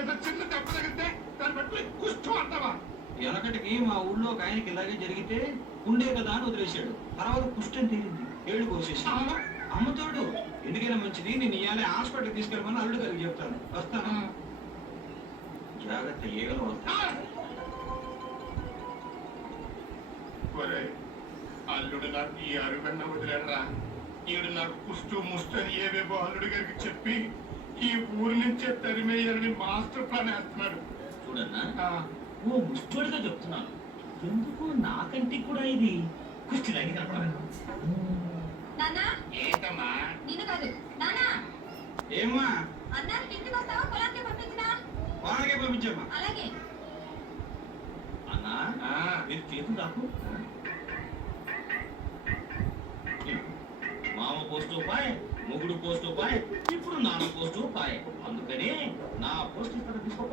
ఏదో చిన్న దెబ్బ తగిలితే దాన్ని బట్టి కుష్టం అంటావా? వెనకటికి మా ఊళ్ళో ఒక ఆయనకి ఇలాగే జరిగితే ఉండే కదా అని వదిలేశాడు. తర్వాత కుష్టం తేలింది, ఏడు కోసేసి అమ్మతోడు. ఎందుకైనా మంచిది, నేను ఇవాళ హాస్పిటల్ తీసుకెళ్ళమని అల్లుడు గారికి చెప్తాను. వస్తాను, జాగ్రత్త. ఏగలు వస్తాను. అల్లుడు నాకు ఈ అరుగన్న వదిలేడరా. ఈడు నాకు కుష్టు ముష్టు అని ఏవేవో అల్లుడి గారికి చెప్పి ఈ ఊరి నుంచే తరిమేయాలని మాస్టర్ ప్లాన్ వేస్తున్నాడు. చూడన్నా, ఓ ముష్టోడిగా చెప్తున్నాను, ఎందుకు నాకంటే కూడా ఇది కుష్టిలాగి కనపడదు. ఏంటమ్మా? నిన్ను కాదు నానా. ఏమ్మా? అన్నానికి ఇంటికి వస్తావా, పొలానికి పంపించినా? వాళ్ళకే పంపించమ్మా. అలాగే. అన్నా, మీరు చేతులు దాకు. మామ పోస్టు పాయ్, మొగుడు పోస్టు పాయ్, ఇప్పుడు నాన్న పోస్టు పాయ్. అందుకని నా పోస్ట్ ఇక్కడ తీసుకో.